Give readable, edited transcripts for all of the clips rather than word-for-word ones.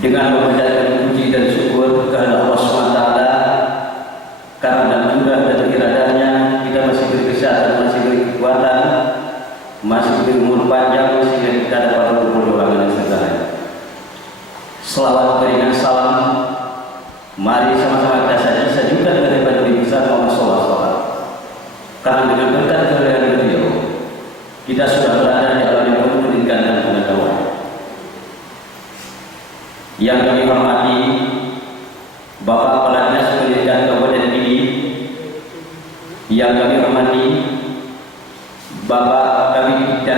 dengan memanjatkan puji dan syukur kepada Allah SWT karena murah dan iradahnya kita masih berkesehatan, masih berkekuatan, masih berumur panjang sehingga kita dapat berkumpul dengan segala. Selawat berikan salam, mari sama-sama kita sajikan daripada Nabi besar Muhammad SAW. Karena dengan berkat kemuliaan beliau kita sudah berada di alam yang penuh pendidikan dan pengetahuan. Yang kami hormati Bapak Kepala Dinas Pendidikan Kabupaten Pidi, yang kami hormati Bapak Kabid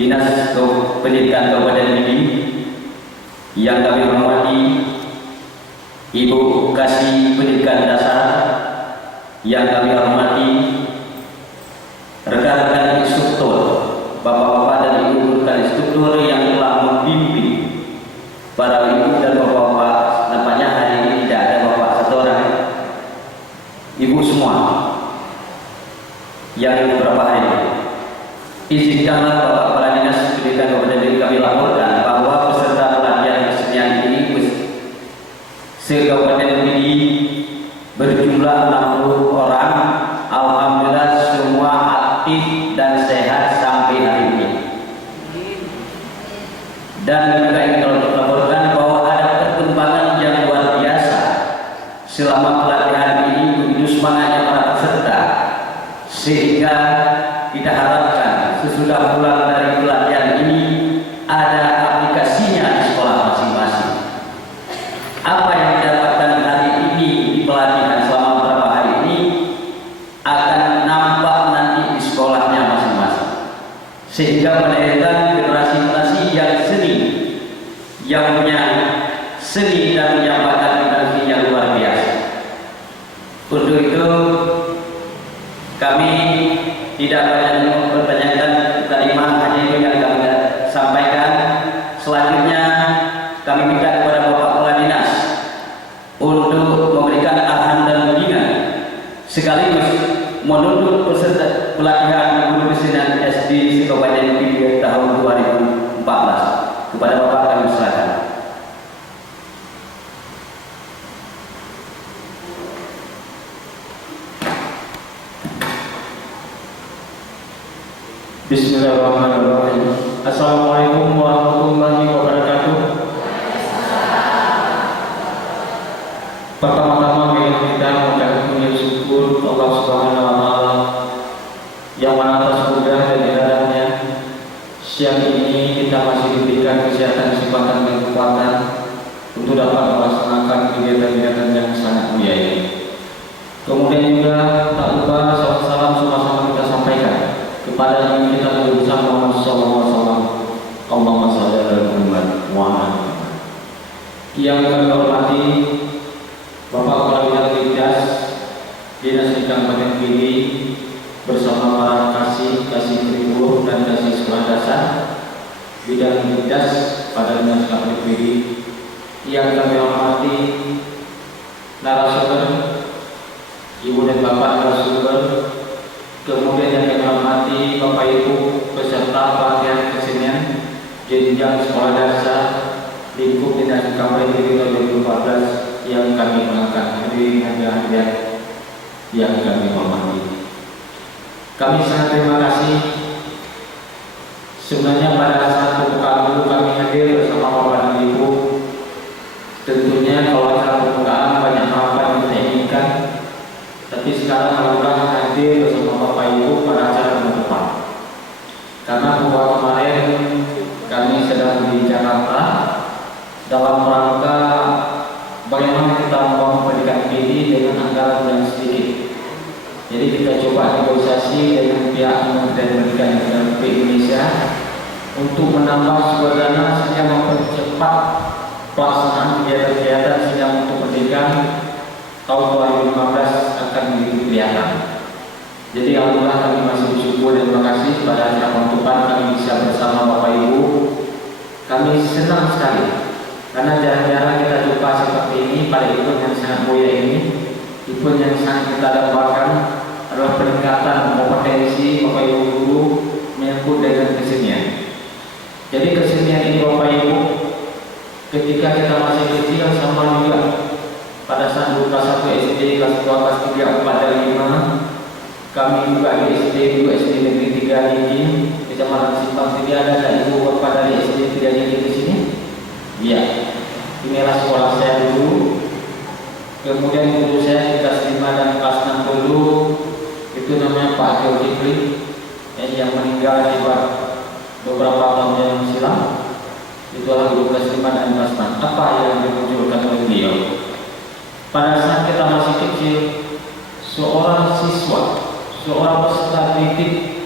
Dinas Pendidikan Kabupaten Pidi, yang kami hormati Ibu Kasih Pendidikan Dasar, yang kami hormati rekan-rekan instruktur, bapak-bapak dan ibu rekan instruktur yang telah membimbing para ibu dan bapak-bapak. Nampaknya hari ini tidak ada bapak satu orang, ibu semua yang beberapa hari ini. Izinkanlah Bapak Kepala Dinas Pendidikan Kabupaten Pidi kami laporkan bahwa peserta pelatihan kesenian ini se-Kabupaten Pidi berjumlah 60 orang. Alhamdulillah semua aktif dan sehat sampai hari ini. Dan juga ingin laporkan bahwa ada perkembangan yang luar biasa selama pelatihan ini, begitu semangatnya para peserta, sehingga kita harapkan sesudah pulang dari pelatihan ini ada aplikasinya di sekolah masing-masing. Apa yang didapatkan hari ini di pelatihan selama beberapa hari ini akan nampak nanti di sekolahnya masing-masing, sehingga melahirkan generasi-generasi yang seni, yang punya seni dan punya bakat yang luar biasa. Untuk itu kami tidak banyak mempertanyakan kalimat, hanya itu yang kami sampaikan. Selanjutnya kami minta kepada Bapak Kepala Dinas untuk memberikan arahan dan bimbingan sekaligus menuntut peserta pelatihan guru kesenian SD Kabupaten Pidi tahun 2014. Kepada Bapak kami silakan. Bismillahirrahmanirrahim. Assalamualaikum warahmatullahi wabarakatuh. Pertama-tama kita mengucapkan syukur Allah Subhanahu wa taala yang mana atas mudah dan iradahnya siang ini kita masih diberikan kesehatan, kesempatan dan kekuatan untuk dapat melaksanakan kegiatan-kegiatan yang sangat mulia ini. Kemudian juga tak lupa salam sama-sama kita sampaikan kepada yang kita berusaha Muhammad SAW. Allahumma shalli ala Muhammad wa ala yang kami hormati Bapak Kepala Dinas Dinas Pendidikan Pidi bersama para kasih guru dan kasih sekolah dasar bidang dinas pada Dinas Pendidikan Pidi, yang kami hormati narasumber, ibu dan bapak narasumber, kemudian yang kami hormati Bapak Ibu peserta pelatihan kesenian jenjang sekolah dasar lingkup Dinas Pendidikan Pidi tahun 2014 yang kami mengangkat. Hadirin hadirat yang kami hormati, kami sangat terima kasih. Sebenarnya pada saat pembukaan dulu kami hadir bersama Bapak dan Ibu. Tentunya kalau acara pembukaan banyak harapan yang kita inginkan, tapi sekarang alhamdulillah hadir bersama Bapak Ibu pada acara penutupan. Karena bahwa kemarin kami sedang di Jakarta dalam rangka bagaimana kita membangun pendidikan ini dengan anggaran yang sedikit. Jadi kita coba negosiasi dengan pihak Kementerian Pendidikan dan Indonesia untuk menambah sumber dana sehingga mempercepat pelaksanaan kegiatan-kegiatan sehingga untuk pendidikan tahun 2015 akan kelihatan. Jadi alhamdulillah kami masih bersyukur dan terima kasih pada acara penutupan kami bisa bersama Bapak Ibu. Kami senang sekali karena jarang-jarang kita jumpa seperti ini pada event yang sangat mulia ini, event yang sangat kita dapatkan adalah peningkatan kompetensi Bapak Ibu guru menyangkut dengan kesenian. Jadi kesenian ini Bapak Ibu Ketika kita masih kecil sama juga. Pada saat buka 1 SD, kelas 2, kelas 3, 4, dan 5, kami juga di SD, juga SD Negeri 3 Gigi, Kecamatan Simpang Tiga. Ada ibu bapak dari SD 3 Gigi di sini? Iya. Inilah sekolah saya dulu. Kemudian guru saya di kelas 5 dan kelas 6 dulu, itu namanya Pak Jody, yang meninggal di beberapa tahun yang silam. Itu adalah guru kelas 5 dan kelas 6. Apa yang dimunculkan oleh beliau? Pada saat kita masih kecil, seorang siswa, seorang peserta didik,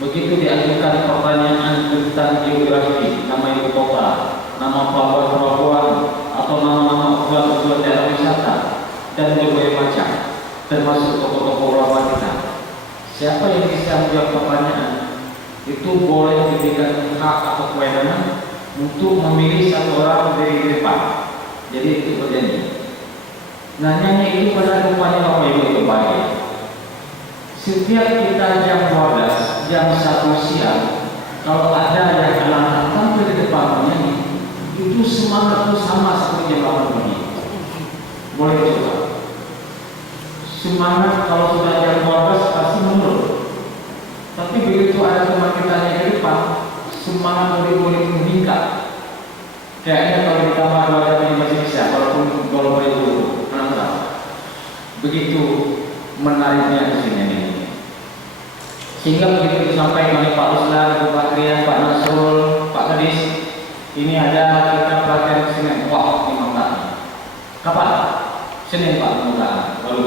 begitu diajukan pertanyaan tentang geografi, nama ibu kota, nama pelabuhan-pelabuhan, atau nama-nama usulan daerah wisata, dan berbagai macam, termasuk tokoh-tokoh ulama kita. Siapa yang bisa menjawab pertanyaan, itu boleh diberikan hak atau kewenangan untuk memilih satu orang dari depan. Jadi itu berjanji. Nah, nyanyi itu pada rupanya Bapak Ibu itu baik. Setiap kita jam 12, jam 1 siang, kalau ada yang anak tampil di depan menyanyi, itu semangat itu sama seperti jam 8 pagi. Boleh coba. Semangat kalau sudah jam 12 pasti menurun. Tapi begitu ada teman kita yang di depan, semangat boleh meningkat. Kayaknya kalau ditambah 2 jam ini masih bisa, walaupun kalau boleh dulu. Begitu menariknya di sini nih. Sehingga begitu disampaikan oleh Pak Ruslan, Pak Krian, Pak Nasrul, Pak Kadis, ini ada kita pelatihan di sini. Wah, ini mantap. Kapan? Senin Pak pembukaan. Lalu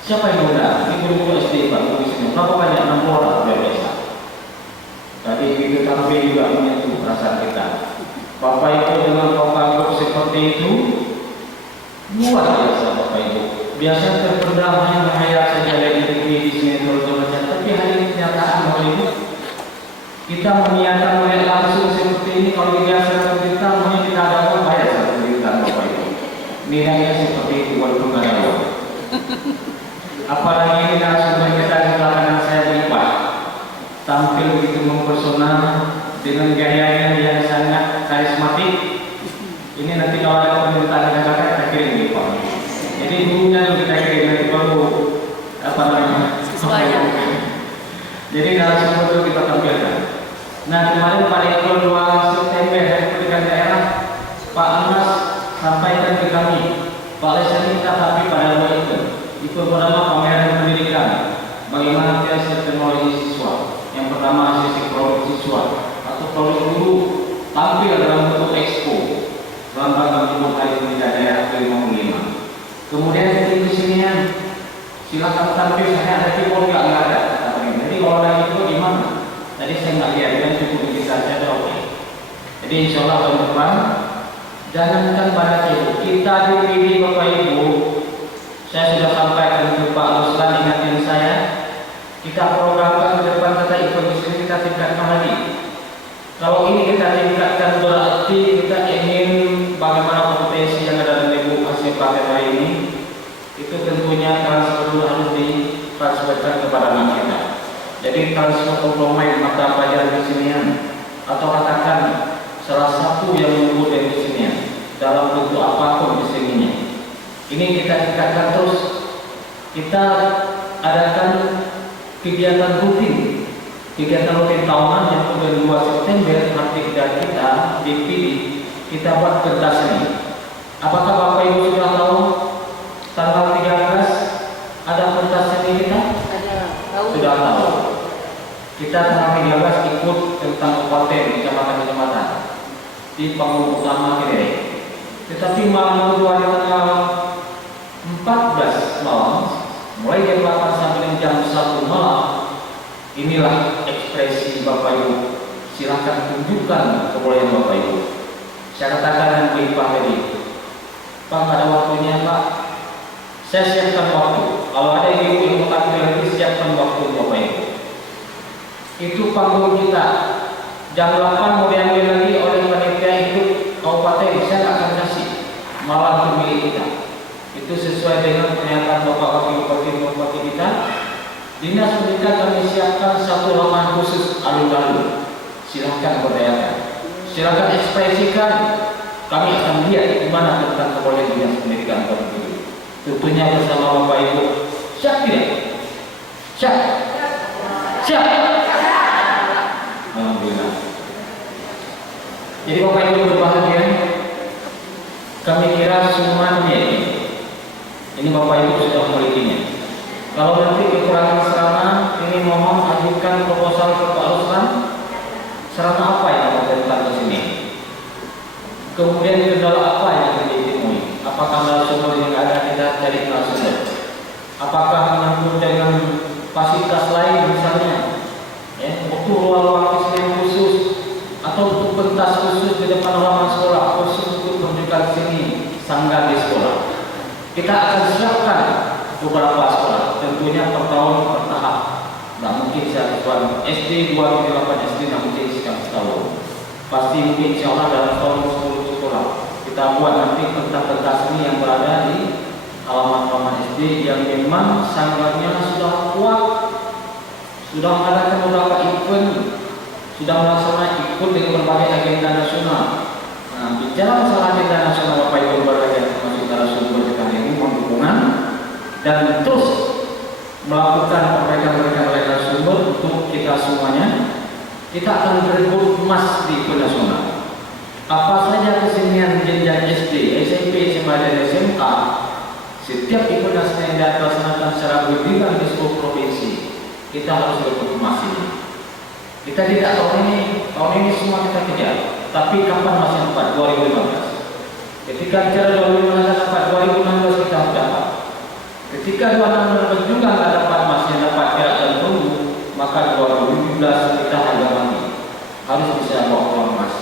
siapa yang muda? Ini guru-guru SD Pak, guru di sini. Berapa banyak? 6 orang luar biasa. Tadi itu tampil juga menyentuh perasaan kita. Bapak Ibu dengan Bapak seperti itu luar biasa Bapak Ibu. Biasa terpendam hanya menghayal saja dari negeri di sini macam, tapi hari ini kenyataan Bapak Ibu. Kita menyiapkan melihat langsung seperti ini. Kalau biasa kita mungkin kita ada uang bayar sertifikat Bapak Ibu. Nilainya seperti itu walaupun ada uang. Apalagi ini narasumber kita di belakang saya berlipat, tampil begitu mempesona dengan gayanya yang sangat karismatik. Ini nanti kalau ada pemerintahan kata-kata kita kirim di Pak. Jadi gurunya dulu kita kirim nanti baru apa namanya? Jadi narasumber itu kita tampilkan. Nah, kemarin pada tanggal 2 September dari pendidikan daerah, Pak Anas sampaikan ke kami, Pak Lesani kita tapi pada waktu itu bernama pameran pendidikan. Bagaimana tes teknologi siswa? Yang pertama sisi produk siswa atau produk guru tampil dalam bentuk expo dalam rangka menyambut Hari Pendidikan Daerah ke-55. Kemudian di kesinian silakan tampil, saya ada keyboard nggak ada. Jadi kalau ada itu gimana? Tadi saya nggak lihat, dan cukup bisa saya ada oke. Jadi insya Allah tahun depan jangankan pada kita dipilih Bapak Ibu. Saya sudah sampaikan ke Pak Ruslan, ingatin saya. Kita programkan ke depan kata event di sini kita tingkatkan lagi. Kalau ini kita tingkatkan berarti kita ingin bagaimana kompetensi yang ada dalam Ibu hasil paket hari ini. Itu tentunya transfer dulu harus ditransferkan kepada anak kita. Jadi transfer pemain mata pelajaran kesenian atau katakan salah satu yang menurut dari kesenian dalam bentuk apapun keseniannya. Ini kita tingkatkan terus. Kita adakan kegiatan rutin tahunan yang pada 2 September nanti kita dipilih, kita buat kertas ini. Apakah Bapak Ibu sudah tahu tanggal 13 ada kertas ini kita? Sudah tahu. Kita tanggal 13 ikut tentang kabupaten kecamatan di panggung utama Kediri. Tetapi malam kedua di tanggal 14 malam, mulai jam 8 sampai jam 1 malam, inilah ekspresi Bapak Ibu. Silakan tunjukkan kebolehan Bapak Ibu. Saya katakan dengan Pak tadi, Pak pada waktunya Pak, saya siapkan waktu. Kalau ada ibu yang mau tampil lagi, siapkan waktu Bapak Ibu. Itu panggung kita. Jam 8 mau diambil lagi oleh panitia itu kabupaten, saya akan kasih malam milik kita. Itu sesuai dengan pernyataan Bapak Wakil Bupati kita. Dinas Pendidikan kami siapkan satu ruangan khusus alun-alun. Silakan berdayakan, silakan ekspresikan kami akan lihat di mana tentang kebolehan dinas pendidikan itu. Tentunya bersama Bapak Ibu. Siap tidak? Siap? Siap? Alhamdulillah. Jadi Bapak Ibu berbahagia, kami kira semua ini Bapak Ibu sudah memilikinya. Kalau nanti kekurangan sarana, ini mohon ajukan proposal ke Pak Ruslan. Sarana apa yang mau datang ke sini? Kemudian kendala apa yang akan ditemui? Apakah narasumber yang ada kita cari narasumber? Apakah menyangkut dengan fasilitas lain misalnya? Untuk ruang-ruang kesenian khusus atau untuk pentas khusus di depan halaman sekolah, khusus untuk pendidikan seni sanggar di sekolah. Kita akan siapkan beberapa sekolah, tentunya per tahun per tahap. Tidak mungkin satuan SD 2-8 SD, tidak mungkin setahun. Pasti mungkin insya Allah dalam tahun 10 sekolah. Kita buat nanti pentas-pentas seni yang berada di halaman-halaman SD yang memang sanggarnya sudah kuat, sudah mengadakan beberapa event, sudah melaksanakan ikut dengan berbagai agenda nasional. Nah, bicara masalah agenda nasional, Bapak Ibu berbagai termasuk narasumber kita ini mohon dukungan dan terus melakukan perbaikan-perbaikan narasumber untuk kita semuanya. Kita akan berebut emas di event nasional. Apa saja kesenian jenjang SD, SMP, SMA dan SMA, setiap event nasional yang dilaksanakan secara berjenjang di seluruh provinsi, kita harus berebut emas ini. Kita tidak tahun ini semua kita kejar. Tapi kapan masih dapat? 2015. Ketika bicara 2015 dapat, 2016 kita dapat. Ketika 2016 juga nggak dapat, masih dapat gerak dan tunggu, maka 2017 kita harga mati. Harus bisa bawa uang emas.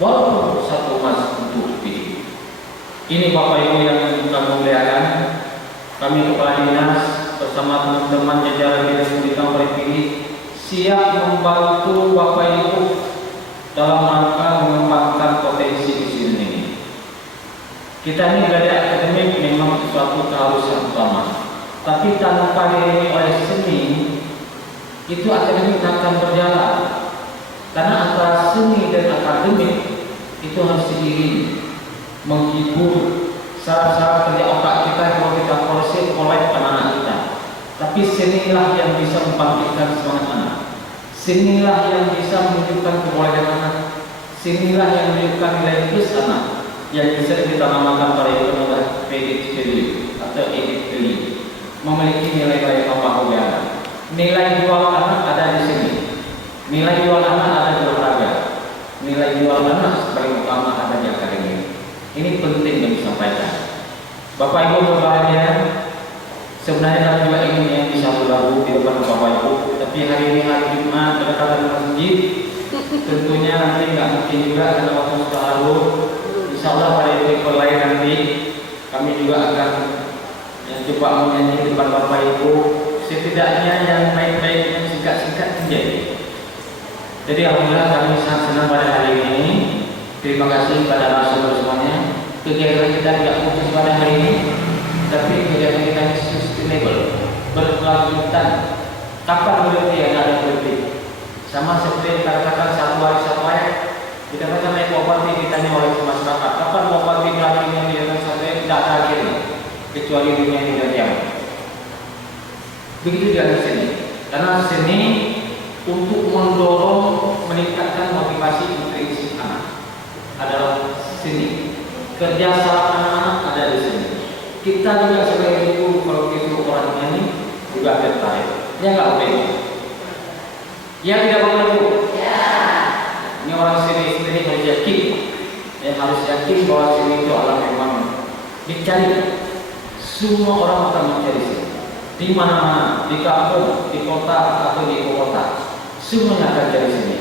Walaupun satu emas untuk pilih. Ini Bapak Ibu yang kami muliakan, kami kepala dinas bersama teman-teman jajaran dinas pendidikan Provinsi siap membantu Bapak Ibu dalam rangka mengembangkan potensi di sini ini. Kita ini belajar akademik memang suatu keharusan utama, tapi tanpa diiringi oleh seni, itu akademik akan berjalan. Karena antara seni dan akademik itu harus diiringi, menghibur saraf-saraf kerja otak kita kalau kita proses oleh anak-anak kita. Tapi senilah yang bisa membangkitkan semangat anak. Sinilah yang bisa menunjukkan kebolehan anak. Sinilah yang menunjukkan nilai plus anak yang bisa kita namakan pada itu adalah credit value atau edit value. Memiliki nilai-nilai kebahagiaan. Nilai jual anak ada di sini. Nilai jual anak ada di olahraga. Nilai jual anak paling utama ada di akademik. Ini penting yang disampaikan. Bapak Ibu berbahagia. Sebenarnya kami juga ingin yang bisa berlaku di depan Bapak Ibu, tapi hari ini hari Jumat berdekatan masjid, tentunya nanti nggak mungkin juga karena waktu sudah larut. Insya Allah pada event lain nanti kami juga akan coba menyanyi di depan Bapak Ibu, setidaknya yang baik-baik yang singkat-singkat menjadi. Jadi alhamdulillah kami sangat senang pada hari ini. Terima kasih pada narasumber semuanya. Kegiatan kita tidak fokus pada hari ini, tapi kegiatan kita sustainable, berkelanjutan. Kapan berhenti yang ada berhenti? Sama seperti katakan satu hari kita macam naik bupati ditanya oleh masyarakat, kapan bupati terakhirnya kegiatan saya tidak terakhir, kecuali dunia tidak diam. Begitu juga di sini, karena seni untuk mendorong meningkatkan motivasi intrinsik anak adalah seni. Kerja sama anak-anak ada di sini. Kita juga sebagai ibu, kalau itu orang ini juga tertarik. Ya nggak boleh. Ya tidak boleh bu. Ya. Ini orang sini harus yakin. Harus yakin bahwa sini itu alam memang dicari. Semua orang akan mencari sini. Di mana-mana, di kampung, di kota atau di ibu kota, semuanya akan cari sini.